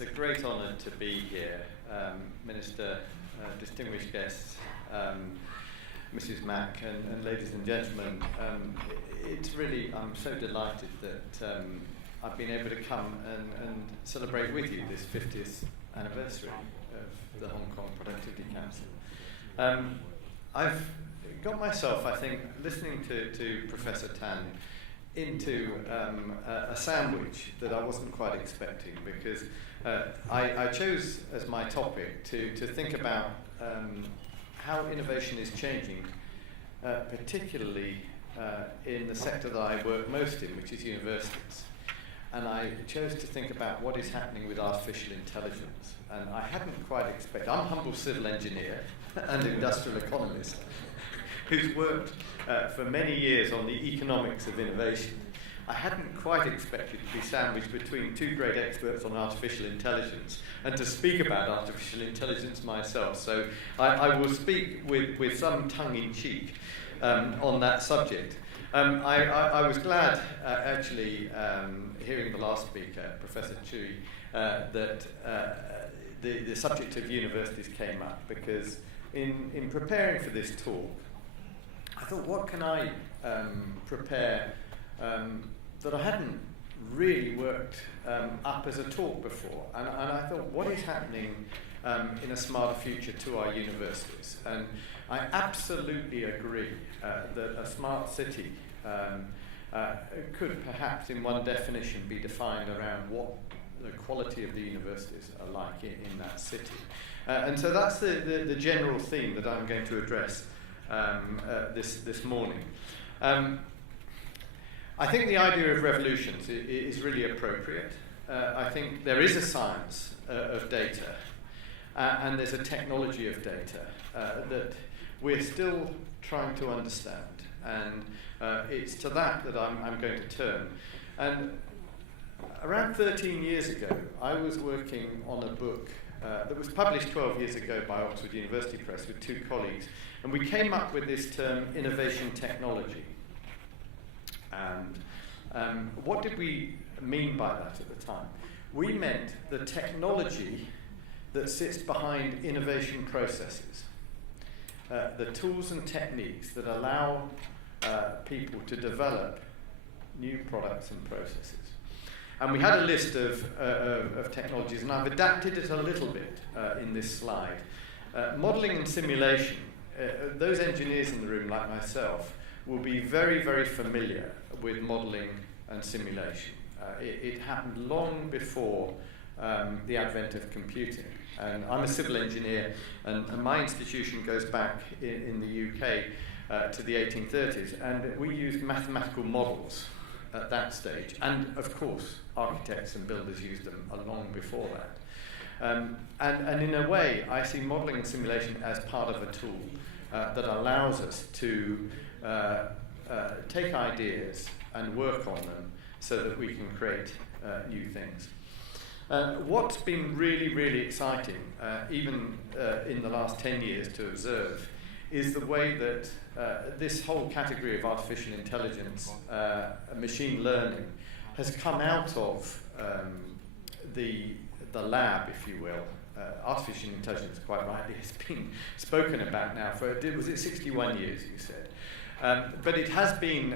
It's a great honour to be here. Minister, distinguished guests, Mrs. Mack, and ladies and gentlemen. It's really, I'm so delighted that I've been able to come and celebrate with you this 50th anniversary of the Hong Kong Productivity Council. I've got myself, I think, listening to Professor Tan into a sandwich that I wasn't quite expecting, because I chose as my topic to think about how innovation is changing, particularly in the sector that I work most in, which is universities. And I chose to think about what is happening with artificial intelligence. And I hadn't quite expected, I'm a humble civil engineer and industrial economist who's worked for many years on the economics of innovation. I hadn't quite expected to be sandwiched between two great experts on artificial intelligence and to speak about artificial intelligence myself. So I will speak with some tongue-in-cheek on that subject. I was glad, actually, hearing the last speaker, Professor Chui, that the subject of universities came up, because in preparing for this talk, I thought, what can I prepare that I hadn't really worked up as a talk before? And I thought, what is happening in a smarter future to our universities? And I absolutely agree that a smart city could perhaps, in one definition, be defined around what the quality of the universities are like in that city. And so that's the general theme that I'm going to address this morning. I think the idea of revolutions is really appropriate. I think there is a science of data, and there's a technology of data that we're still trying to understand. And it's to that I'm going to turn. And around 13 years ago, I was working on a book that was published 12 years ago by Oxford University Press with two colleagues, and we came up with this term, innovation technology. And what did we mean by that at the time? We meant the technology that sits behind innovation processes, the tools and techniques that allow people to develop new products and processes. And we had a list of technologies, and I've adapted it a little bit in this slide. Modelling and simulation, those engineers in the room, like myself, will be very, very familiar with modelling and simulation. It happened long before the advent of computing. And I'm a civil engineer, and my institution goes back in the UK to the 1830s, and we used mathematical models at that stage. And of course, architects and builders used them long before that. And in a way, I see modelling and simulation as part of a tool that allows us to take ideas and work on them so that we can create new things. What's been really, really exciting, even in the last 10 years to observe, is the way that this whole category of artificial intelligence, machine learning, has come out of the lab, if you will. Artificial intelligence, quite rightly, has been spoken about now for, was it 61 years, you said? But it has been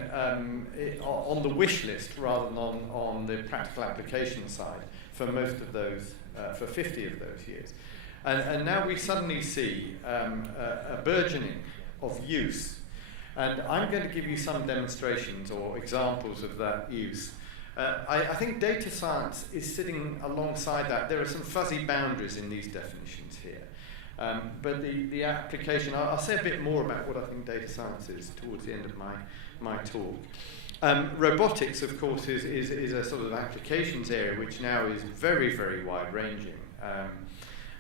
on the wish list rather than on the practical application side for most of those, for 50 of those years. And now we suddenly see a burgeoning of use. And I'm going to give you some demonstrations or examples of that use. I think data science is sitting alongside that. There are some fuzzy boundaries in these definitions here. But the application, I'll say a bit more about what I think data science is towards the end of my talk. Robotics, of course, is a sort of applications area which now is very, very wide-ranging.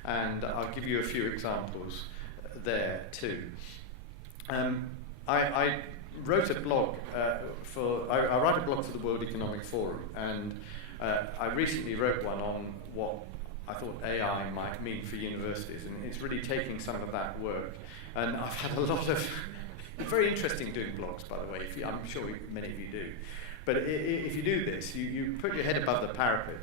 And I'll give you a few examples there too. I wrote a blog I write a blog for the World Economic Forum, and I recently wrote one on what I thought AI might mean for universities, and it's really taking some of that work. And I've had a lot of very interesting doing blogs, by the way. I'm sure many of you do. But if you do this, you put your head above the parapet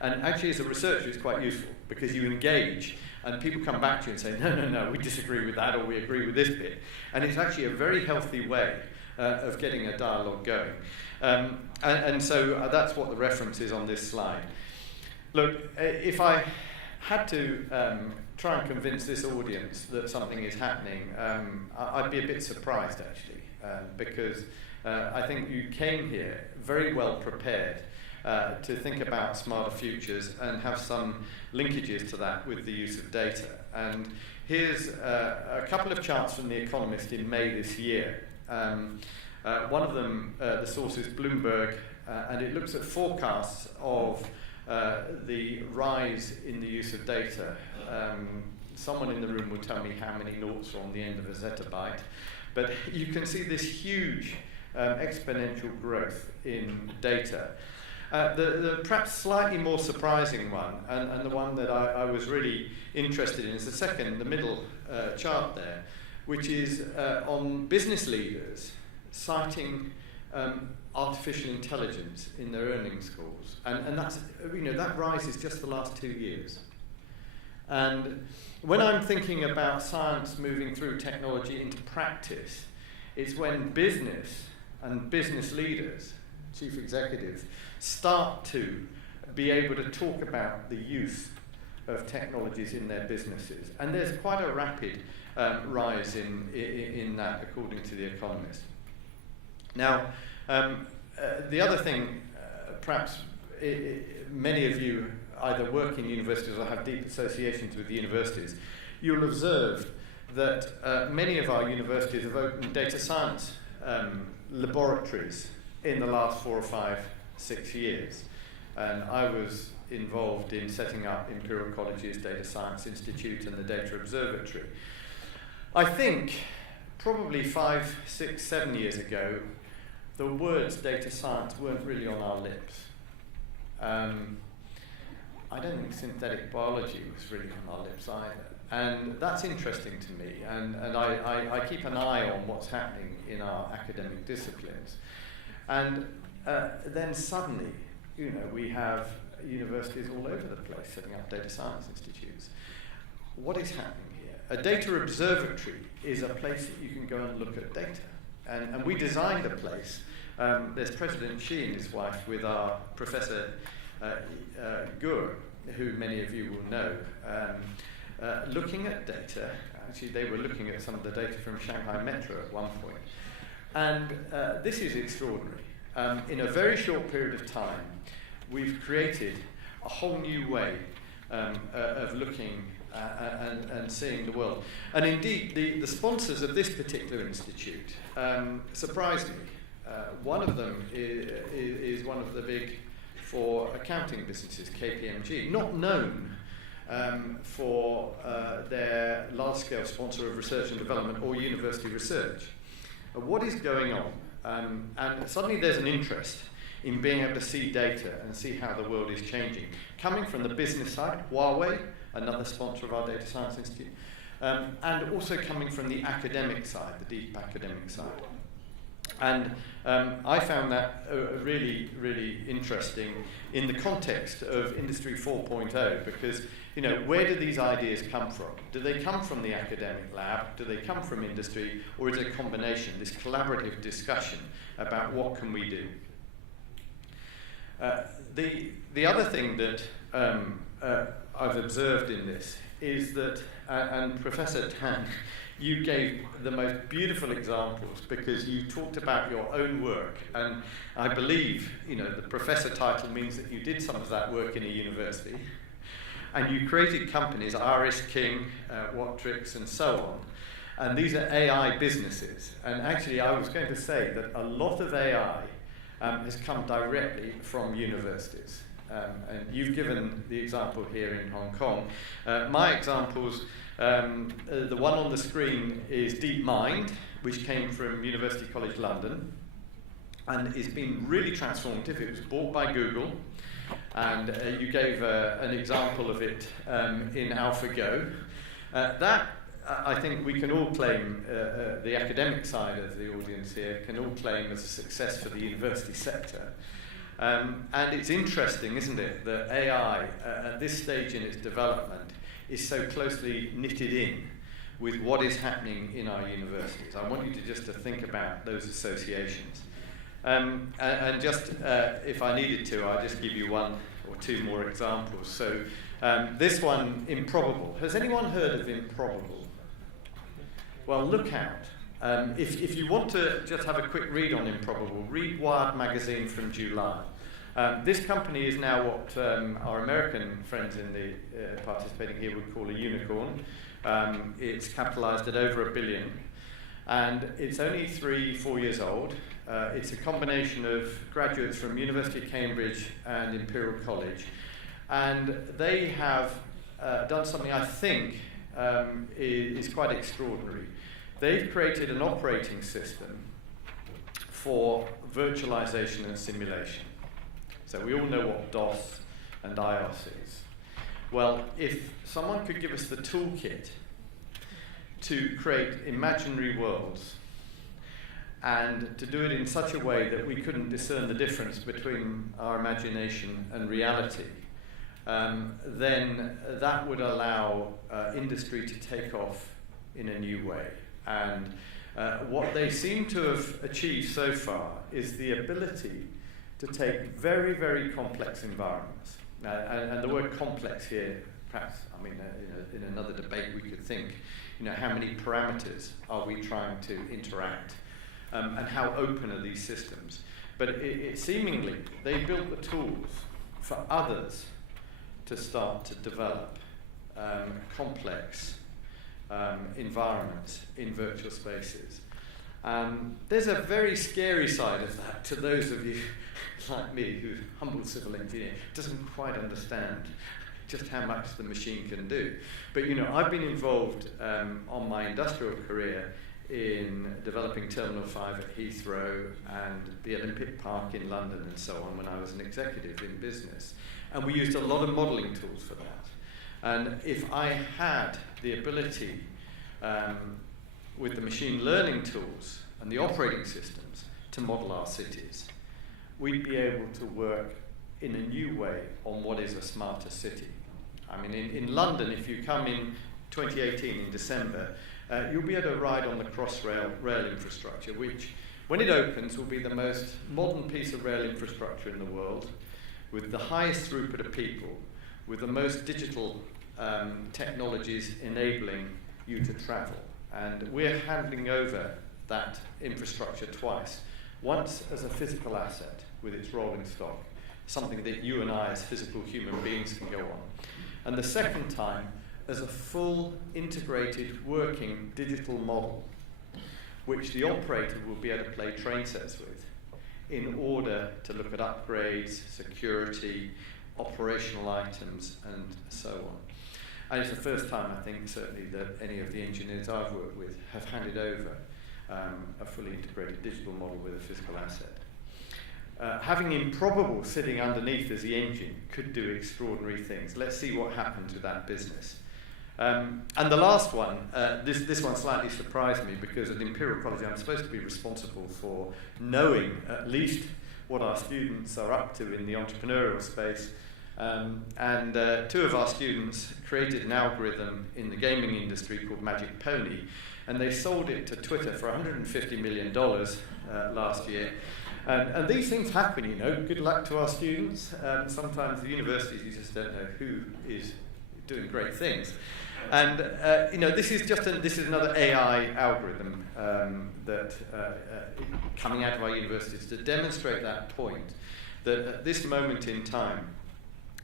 And actually, as a researcher, it's quite useful because you engage and people come back to you and say, no, we disagree with that, or we agree with this bit. And it's actually a very healthy way of getting a dialogue going. And so that's what the reference is on this slide. Look, if I had to try and convince this audience that something is happening, I'd be a bit surprised, actually, because I think you came here very well prepared to think about smarter futures and have some linkages to that with the use of data. And here's a couple of charts from The Economist in May this year. One of them, the source is Bloomberg, and it looks at forecasts of the rise in the use of data. Someone in the room will tell me how many noughts are on the end of a zettabyte, but you can see this huge exponential growth in data. The perhaps slightly more surprising one, and the one that I was really interested in, is the second, the middle chart there, which is on business leaders citing artificial intelligence in their earnings calls. And that's, that rise is just the last 2 years. And when I'm thinking about science moving through technology into practice, it's when business and business leaders, chief executives, start to be able to talk about the use of technologies in their businesses. And there's quite a rapid rise in that, according to The Economist. Now, the other thing, perhaps many of you either work in universities or have deep associations with the universities, you'll observe that many of our universities have opened data science laboratories in the last 4 or 5, 6 years. And I was involved in setting up Imperial College's Data Science Institute and the Data Observatory. I think probably 5, 6, 7 years ago, the words data science weren't really on our lips. I don't think synthetic biology was really on our lips either. And that's interesting to me, and I keep an eye on what's happening in our academic disciplines. And then suddenly, we have universities all over the place setting up data science institutes. What is happening here? A data observatory is a place that you can go and look at data. And we designed a place. There's President Xi and his wife with our Professor Gur, who many of you will know, looking at data. Actually, they were looking at some of the data from Shanghai Metro at one point. And this is extraordinary. In a very short period of time, we've created a whole new way of looking and seeing the world. And indeed, the sponsors of this particular institute surprised me. One of them is one of the big 4 accounting businesses, KPMG, not known for their large-scale sponsor of research and development or university research. What is going on? And suddenly there's an interest in being able to see data and see how the world is changing. Coming from the business side, Huawei, another sponsor of our Data Science Institute, and also coming from the academic side, the deep academic side. And I found that really, really interesting in the context of Industry 4.0, because, where do these ideas come from? Do they come from the academic lab? Do they come from industry? Or is it a combination, this collaborative discussion about what can we do? The other thing that I've observed in this is that, and Professor Tan, you gave the most beautiful examples because you talked about your own work, and I believe, the professor title means that you did some of that work in a university, and you created companies, Iris King, Wattrix, and so on, and these are AI businesses. And actually, I was going to say that a lot of AI has come directly from universities. And you've given the example here in Hong Kong. My examples, the one on the screen is DeepMind, which came from University College London, and it's been really transformative. It was bought by Google, and you gave an example of it in AlphaGo. That, I think we can all claim, the academic side of the audience here can all claim as a success for the university sector. And it's interesting, isn't it, that AI, at this stage in its development, is so closely knitted in with what is happening in our universities. I want you to just to think about those associations. And just, if I needed to, I'll just give you one or two more examples. So this one, Improbable. Has anyone heard of Improbable? Well, look out. If you want to just have a quick read on Improbable, read Wired magazine from July. This company is now what our American friends in the participating here would call a unicorn. It's capitalized at over $1 billion, and it's only 3-4 years old. It's a combination of graduates from University of Cambridge and Imperial College, and they have done something I think is quite extraordinary. They've created an operating system for virtualization and simulation. So we all know what DOS and IOS is. Well, if someone could give us the toolkit to create imaginary worlds and to do it in such a way that we couldn't discern the difference between our imagination and reality, then that would allow industry to take off in a new way. And what they seem to have achieved so far is the ability to take very, very complex environments. And the word complex here, perhaps, I mean, in another debate we could think, how many parameters are we trying to interact? And how open are these systems? But it seemingly, they built the tools for others to start to develop complex environments in virtual spaces. There's a very scary side of that to those of you like me, who's a humble civil engineer, doesn't quite understand just how much the machine can do. But I've been involved on my industrial career in developing Terminal 5 at Heathrow and the Olympic Park in London and so on when I was an executive in business. And we used a lot of modelling tools for that. And if I had the ability with the machine learning tools and the operating systems to model our cities, we'd be able to work in a new way on what is a smarter city. I mean, in London, if you come in 2018 in December, you'll be able to ride on the Crossrail rail infrastructure, which, when it opens, will be the most modern piece of rail infrastructure in the world, with the highest throughput of people, with the most digital technologies enabling you to travel. And we're handing over that infrastructure twice. Once as a physical asset with its rolling stock, something that you and I as physical human beings can go on. And the second time as a full integrated working digital model, which the operator will be able to play train sets with in order to look at upgrades, security, operational items, and so on. And it's the first time, I think, certainly, that any of the engineers I've worked with have handed over a fully integrated digital model with a physical asset. Having Improbable sitting underneath as the engine could do extraordinary things. Let's see what happens with that business. And the last one, this one slightly surprised me because at Imperial College I'm supposed to be responsible for knowing at least what our students are up to in the entrepreneurial space. And two of our students created an algorithm in the gaming industry called Magic Pony, and they sold it to Twitter for $150 million last year. And these things happen, Good luck to our students. Sometimes the universities, you just don't know who is doing great things. And this is another AI algorithm that coming out of our universities to demonstrate that point that at this moment in time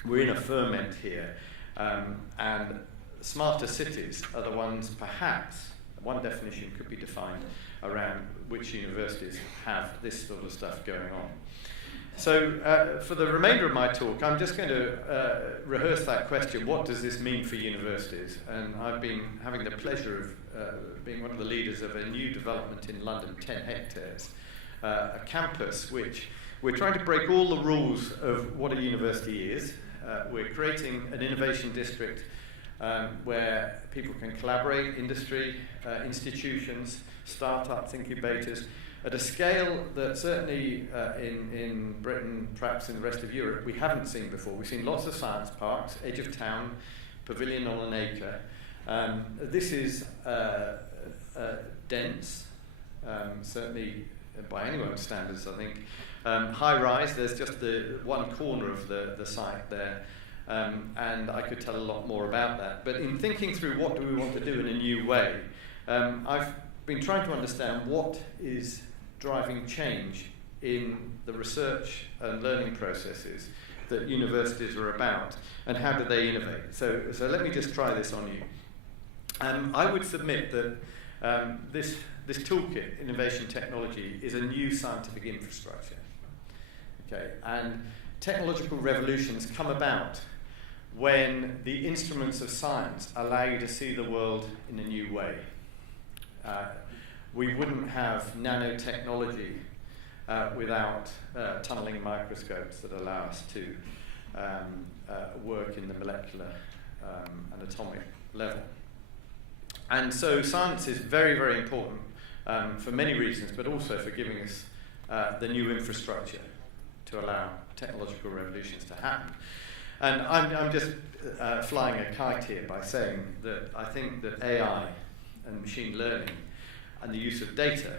we're in a ferment here, and smarter cities are the ones, perhaps one definition could be defined around which universities have this sort of stuff going on. So for the remainder of my talk, I'm just going to rehearse that question, what does this mean for universities? And I've been having the pleasure of being one of the leaders of a new development in London, 10 hectares, a campus which we're trying to break all the rules of what a university is. We're creating an innovation district where people can collaborate, industry, institutions, startups, incubators, at a scale that certainly in Britain, perhaps in the rest of Europe, we haven't seen before. We've seen lots of science parks, edge of town, pavilion on an acre. This is dense, certainly by anyone's standards, I think. High rise, there's just the one corner of the site there, and I could tell a lot more about that. But in thinking through what do we want to do in a new way, I've been trying to understand what is driving change in the research and learning processes that universities are about, and how do they innovate. So let me just try this on you. I would submit that this toolkit, innovation technology, is a new scientific infrastructure. Okay, and technological revolutions come about when the instruments of science allow you to see the world in a new way. We wouldn't have nanotechnology without tunneling microscopes that allow us to work in the molecular and atomic level. And so science is very, very important for many reasons, but also for giving us the new infrastructure to allow technological revolutions to happen. And I'm just flying a kite here by saying that I think that AI and machine learning and the use of data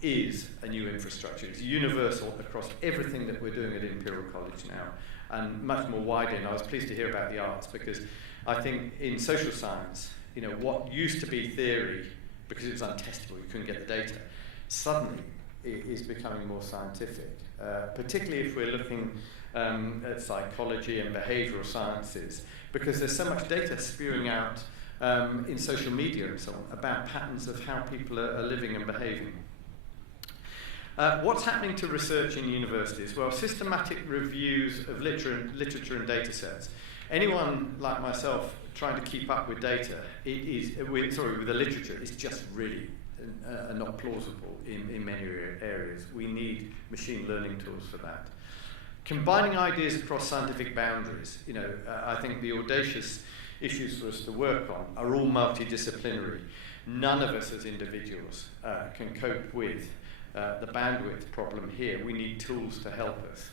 is a new infrastructure. It's universal across everything that we're doing at Imperial College now, and much more widely. And I was pleased to hear about the arts, because I think in social science, you know, what used to be theory, because it was untestable, you couldn't get the data, suddenly it is becoming more scientific, particularly if we're looking at psychology and behavioural sciences, because there's so much data spewing out in social media and so on about patterns of how people are living and behaving. What's happening to research in universities? Well, systematic reviews of literature and data sets. Anyone like myself trying to keep up with data, with the literature, is just really not plausible in many areas. We need machine learning tools for that. Combining ideas across scientific boundaries. You know, I think the audacious issues for us to work on are all multidisciplinary. None of us as individuals can cope with the bandwidth problem here. We need tools to help us.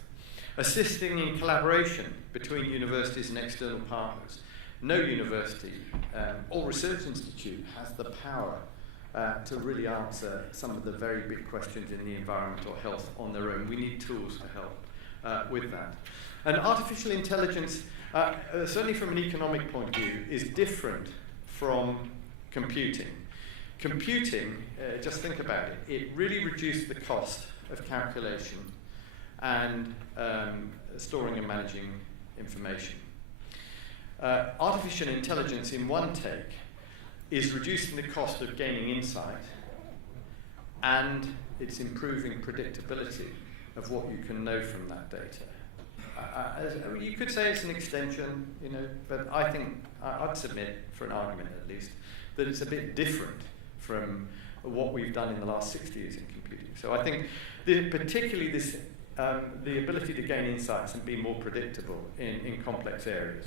Assisting in collaboration between universities and external partners. No university or research institute has the power to really answer some of the very big questions in the environment or health on their own. We need tools to help with that. And artificial intelligence, certainly from an economic point of view, is different from computing. Computing, just think about it, it really reduced the cost of calculation and storing and managing information. Artificial intelligence in one take is reducing the cost of gaining insight, and it's improving predictability of what you can know from that data. You could say it's an extension, you know, but I think I'd submit, for an argument at least, that it's a bit different from what we've done in the last 60 years in computing. So I think particularly this, the ability to gain insights and be more predictable in complex areas.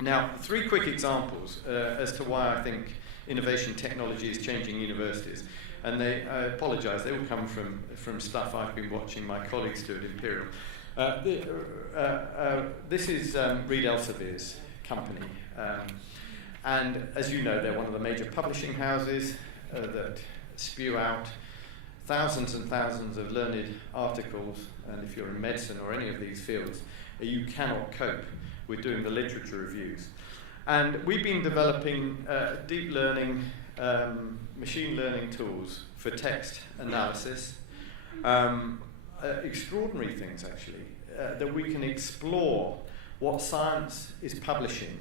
Now, 3 quick examples as to why I think innovation technology is changing universities. And I apologise, they all come from stuff I've been watching my colleagues do at Imperial. This is Reed Elsevier's company. And as you know, they're one of the major publishing houses that spew out thousands and thousands of learned articles. And if you're in medicine or any of these fields, you cannot cope with doing the literature reviews. And we've been developing deep learning, machine learning tools for text analysis. Extraordinary things, actually, that we can explore what science is publishing,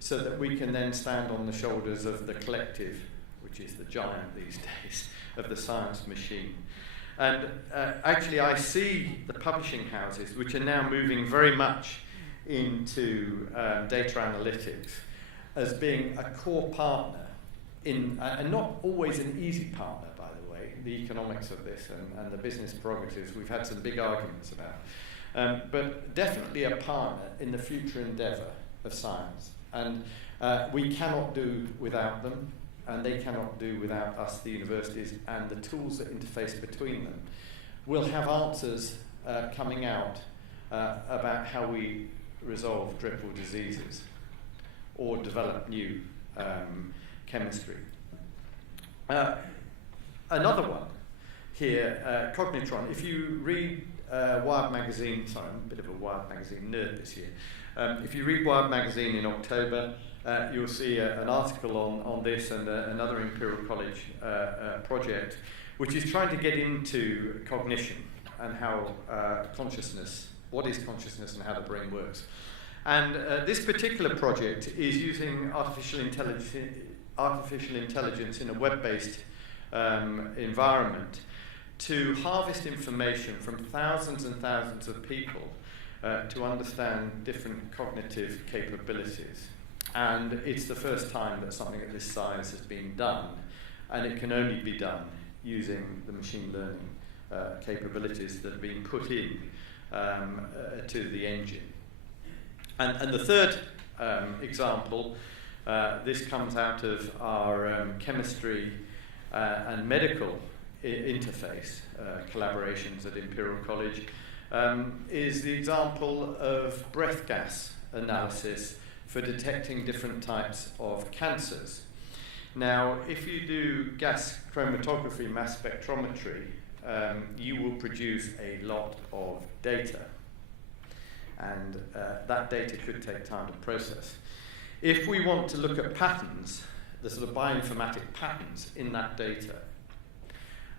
so that we can then stand on the shoulders of the collective, which is the giant these days, of the science machine. And actually I see the publishing houses, which are now moving very much into data analytics, as being a core partner in, and not always an easy partner, by the way, the economics of this and the business prerogatives we've had some big arguments about, but definitely a partner in the future endeavour of science. And we cannot do without them. and they cannot do without us, the universities, and the tools that interface between them. We'll have answers coming out about how we resolve dreadful diseases or develop new chemistry. Another one here, Cognitron. If you read Wired magazine, sorry, I'm a bit of a Wired magazine nerd this year. If you read Wired magazine in October, you'll see an article on this and another Imperial College project, which is trying to get into cognition and how consciousness, what is consciousness and how the brain works. And this particular project is using artificial intelligence in a web-based environment to harvest information from thousands and thousands of people to understand different cognitive capabilities. And it's the first time that something of this size has been done, and it can only be done using the machine learning capabilities that have been put in to the engine. And the third example, this comes out of our chemistry and medical interface collaborations at Imperial College, is the example of breath gas analysis for detecting different types of cancers. Now, if you do gas chromatography, mass spectrometry, you will produce a lot of data, and that data could take time to process. If we want to look at patterns, the sort of bioinformatic patterns in that data,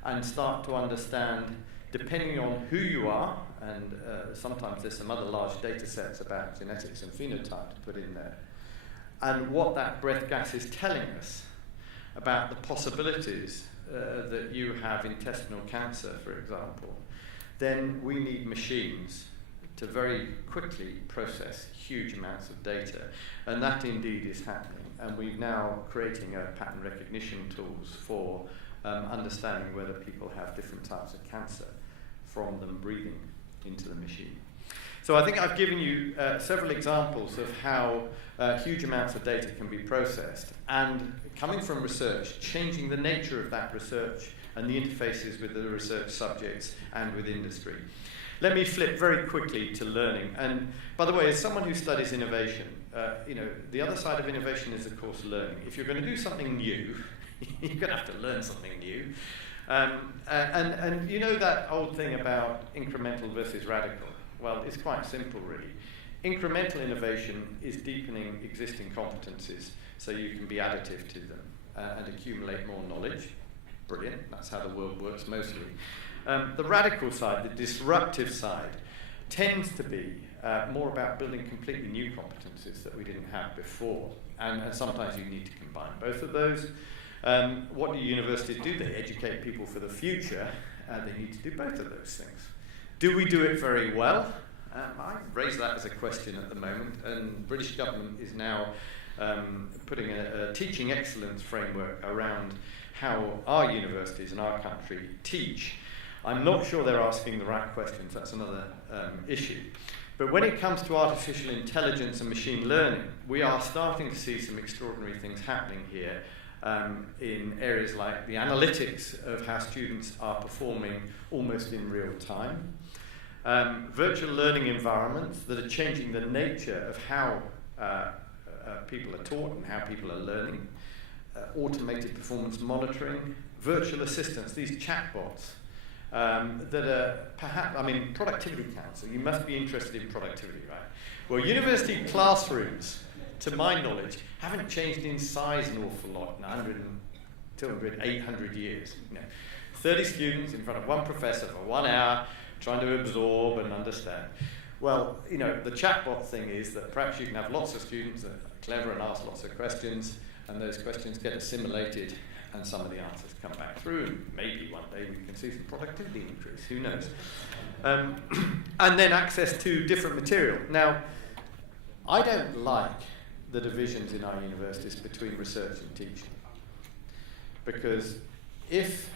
and start to understand, depending on who you are, and sometimes there's some other large data sets about genetics and phenotype to put in there, and what that breath gas is telling us about the possibilities that you have intestinal cancer, for example, then we need machines to very quickly process huge amounts of data. And that indeed is happening. And we're now creating pattern recognition tools for understanding whether people have different types of cancer from them breathing into the machine. So I think I've given you several examples of how huge amounts of data can be processed, and coming from research, changing the nature of that research and the interfaces with the research subjects and with industry. Let me flip very quickly to learning. And by the way, as someone who studies innovation, the other side of innovation is, of course, learning. If you're going to do something new, you're going to have to learn something new. And you know that old thing about incremental versus radical? Well, it's quite simple, really. Incremental innovation is deepening existing competencies so you can be additive to them and accumulate more knowledge. Brilliant. That's how the world works mostly. The radical side, the disruptive side, tends to be more about building completely new competencies that we didn't have before. And sometimes you need to combine both of those. What do universities do? They educate people for the future. They need to do both of those things. Do we do it very well? I raise that as a question at the moment, and the British government is now putting a teaching excellence framework around how our universities in our country teach. I'm not sure they're asking the right questions, that's another issue. But when it comes to artificial intelligence and machine learning, we are starting to see some extraordinary things happening here in areas like the analytics of how students are performing almost in real time. Virtual learning environments that are changing the nature of how people are taught and how people are learning. Automated performance monitoring, virtual assistants, these chatbots that are perhaps, productivity council, you must be interested in productivity, right? Well, university classrooms, to my knowledge, haven't changed in size an awful lot in 100, 200, 800 years. 30 students in front of one professor for 1 hour, trying to absorb and understand. Well, the chatbot thing is that perhaps you can have lots of students that are clever and ask lots of questions, and those questions get assimilated, and some of the answers come back through, and maybe one day we can see some productivity increase, who knows. And then access to different material. Now, I don't like the divisions in our universities between research and teaching, because if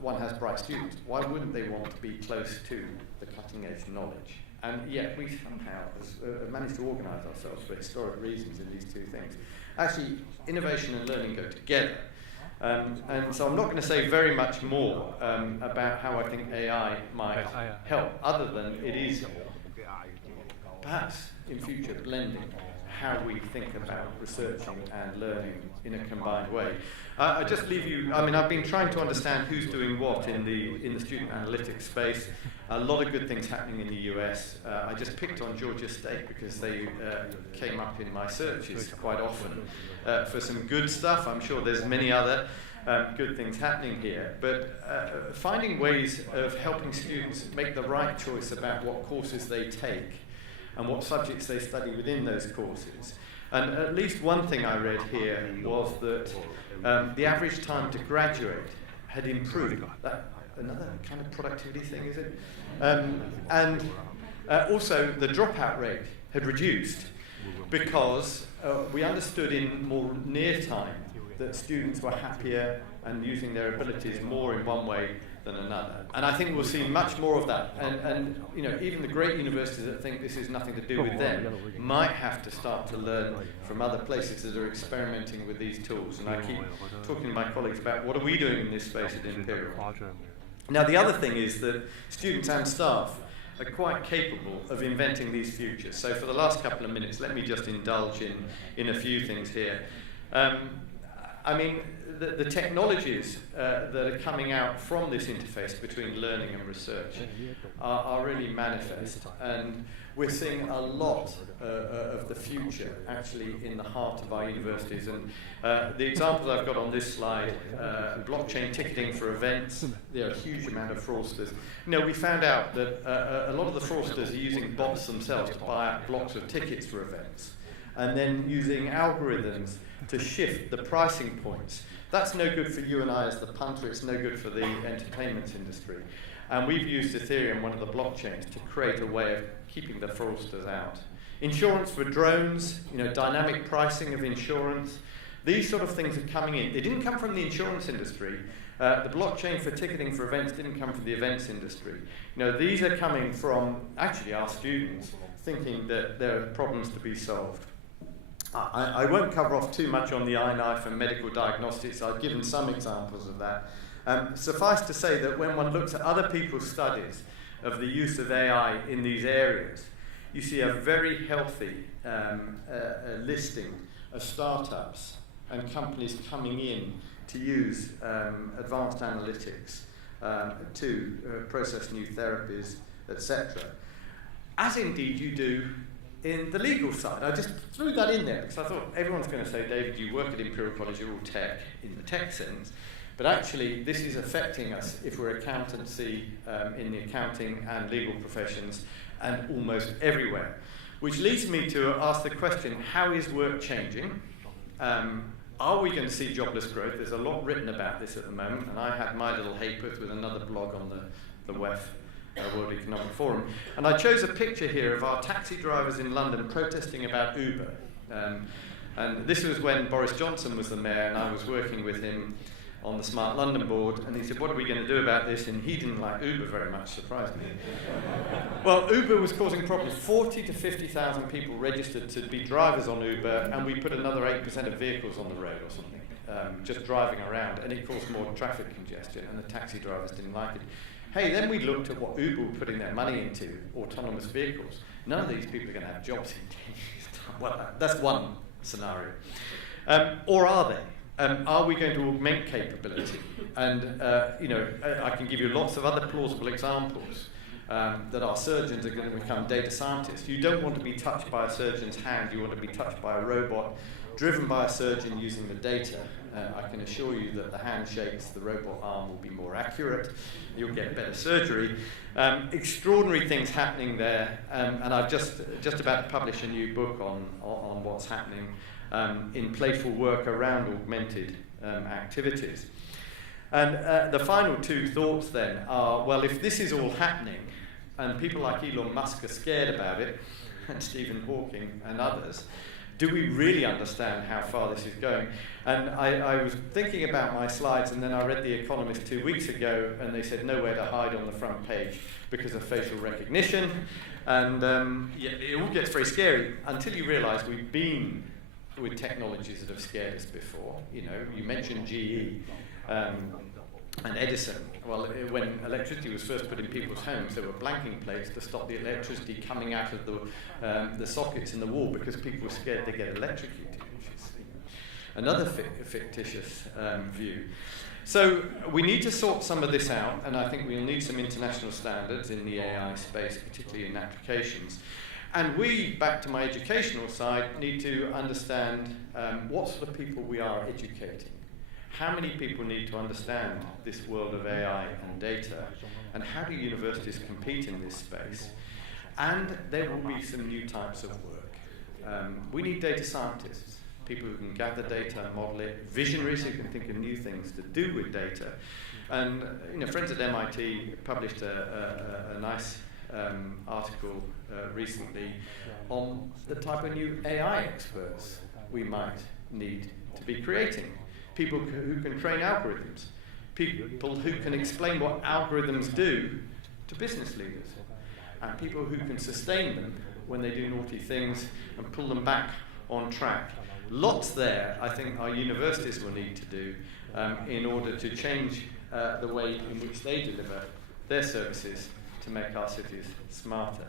one has bright students, why wouldn't they want to be close to the cutting edge knowledge? And yet we somehow have managed to organise ourselves for historic reasons in these two things. actually innovation and learning go together. And so I'm not going to say very much more about how I think AI might help, other than it is perhaps in future blending how we think about researching and learning in a combined way. I just leave you, I mean, I've been trying to understand who's doing what in the student analytics space. A lot of good things happening in the US. I just picked on Georgia State because they came up in my searches quite often for some good stuff. I'm sure there's many other good things happening here, but finding ways of helping students make the right choice about what courses they take and what subjects they study within those courses. And at least one thing I read here was that the average time to graduate had improved. Another kind of productivity thing, is it? And also the dropout rate had reduced because we understood in more near time that students were happier and using their abilities more in one way than another. And I think we'll see much more of that. And you know, even the great universities that think this is nothing to do with them might have to start to learn from other places that are experimenting with these tools. And I keep talking to my colleagues about what are we doing in this space at Imperial. Now, the other thing is that students and staff are quite capable of inventing these futures. So for the last couple of minutes, let me just indulge in a few things here. I mean, the technologies that are coming out from this interface between learning and research are really manifest. And we're seeing a lot of the future actually in the heart of our universities. And the examples I've got on this slide, blockchain ticketing for events, there are a huge amount of fraudsters. You know, we found out that a lot of the fraudsters are using bots themselves to buy out blocks of tickets for events, and then using algorithms to shift the pricing points. That's no good for you and I as the punter, it's no good for the entertainment industry. And we've used Ethereum, one of the blockchains, to create a way of keeping the fraudsters out. Insurance for drones, you know, dynamic pricing of insurance, these sort of things are coming in. They didn't come from the insurance industry. The blockchain for ticketing for events didn't come from the events industry. You know, these are coming from actually our students thinking that there are problems to be solved. I won't cover off too much on the iKnife and medical diagnostics. I've given some examples of that. Suffice to say that when one looks at other people's studies of the use of AI in these areas, you see a very healthy listing of startups and companies coming in to use advanced analytics to process new therapies, etc. As indeed you do in the legal side. I just threw that in there because I thought everyone's going to say, David, you work at Imperial College, you're all tech in the tech sense. But actually, this is affecting us if we're accountancy in the accounting and legal professions and almost everywhere. Which leads me to ask the question, how is work changing? Are we going to see jobless growth? There's a lot written about this at the moment, and I had my little hayput with another blog on the WEF, World Economic Forum. And I chose a picture here of our taxi drivers in London protesting about Uber. And this was when Boris Johnson was the mayor, and I was working with him on the Smart London board, and he said, what are we going to do about this? And he didn't like Uber very much, surprisingly. Well, Uber was causing problems. 40 to 50,000 people registered to be drivers on Uber, and we put another 8% of vehicles on the road or something, just driving around, and it caused more traffic congestion, and the taxi drivers didn't like it. Hey, then we looked at what Uber were putting their money into, autonomous vehicles. None of these people are going to have jobs in 10 years' time. Well, that's one scenario. Or are they? Are we going to augment capability? And you know, I can give you lots of other plausible examples that our surgeons are going to become data scientists. You don't want to be touched by a surgeon's hand, you want to be touched by a robot, driven by a surgeon using the data. I can assure you that the handshakes, the robot arm will be more accurate, you'll get better surgery. Extraordinary things happening there, and I've just about to publish a new book on what's happening in playful work around augmented activities. And the final two thoughts then are, well, if this is all happening, and people like Elon Musk are scared about it, and Stephen Hawking and others, do we really understand how far this is going? And I was thinking about my slides, and then I read The Economist 2 weeks ago, and they said nowhere to hide on the front page because of facial recognition. And yeah, it all gets very scary until you realise we've been with technologies that have scared us before. You know, you mentioned GE and Edison. Well, when electricity was first put in people's homes, there were blanking plates to stop the electricity coming out of the sockets in the wall because people were scared they'd get electrocuted, which is another fictitious view. So we need to sort some of this out, and I think we'll need some international standards in the AI space, particularly in applications. And we, back to my educational side, need to understand what sort of people we are educating. How many people need to understand this world of AI and data, and how do universities compete in this space? And there will be some new types of work. We need data scientists, people who can gather data and model it, visionaries who can think of new things to do with data. And you know, friends at MIT published a nice article recently on the type of new AI experts we might need to be creating. People who can train algorithms, people who can explain what algorithms do to business leaders, and people who can sustain them when they do naughty things and pull them back on track. Lots there, I think, our universities will need to do in order to change the way in which they deliver their services to make our cities smarter.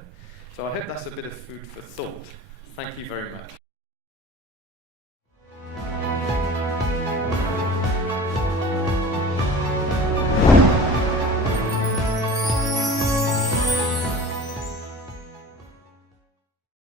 So I hope that's a bit of food for thought. Thank you very much.